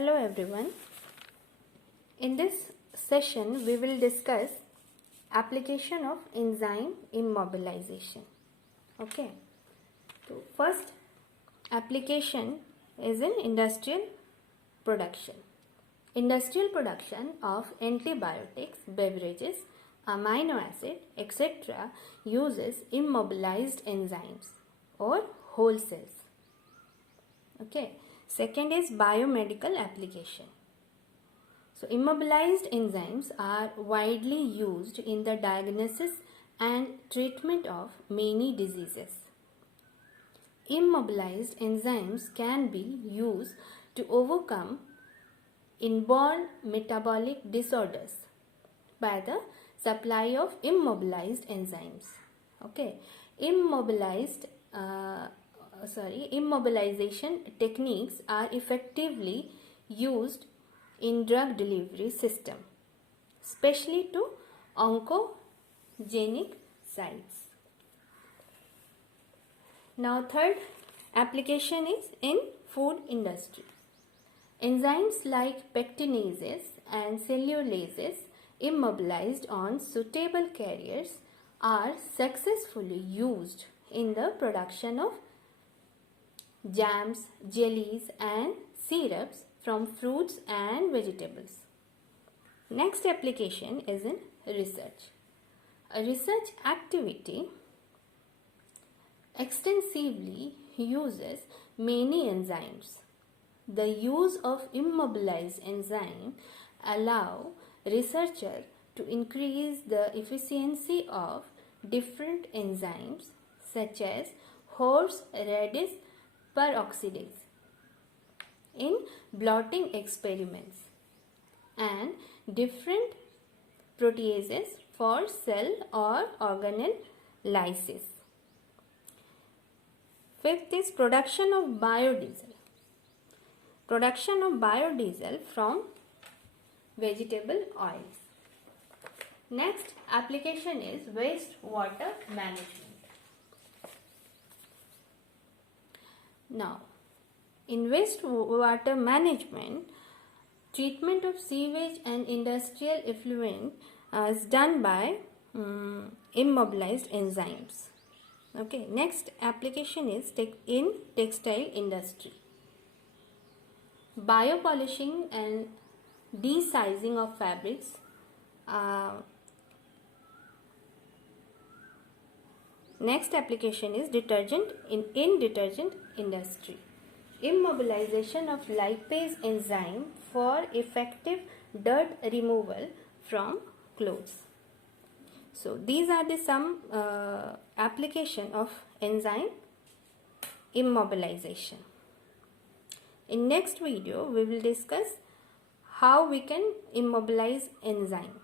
Hello everyone. In this session we will discuss application of enzyme immobilization. Okay. So first application is in industrial production. Industrial production of antibiotics, beverages, amino acid, etc. uses immobilized enzymes or whole cells. Okay. Second is biomedical application. So immobilized enzymes are widely used in the diagnosis and treatment of many diseases. Immobilized enzymes can be used to overcome inborn metabolic disorders by the supply of immobilized enzymes. Okay, immobilization techniques are effectively used in drug delivery system, especially to oncogenic sites. Now third application is in food industry. Enzymes like pectinases and cellulases immobilized on suitable carriers are successfully used in the production of jams, jellies and syrups from fruits and vegetables. Next application is in research. A research activity extensively uses many enzymes. The use of immobilized enzyme allow researchers to increase the efficiency of different enzymes such as horseradish peroxidase in blotting experiments and different proteases for cell or organelle lysis. Fifth is production of biodiesel. Production of biodiesel from vegetable oils. Next application is wastewater management. Now, in wastewater management, treatment of sewage and industrial effluent is done by immobilized enzymes. Okay, next application is in textile industry. Biopolishing and desizing of fabrics. Next application is detergent in detergent industry. Immobilization of lipase enzyme for effective dirt removal from clothes. So these are the some application of enzyme immobilization. In next video we will discuss how we can immobilize enzyme.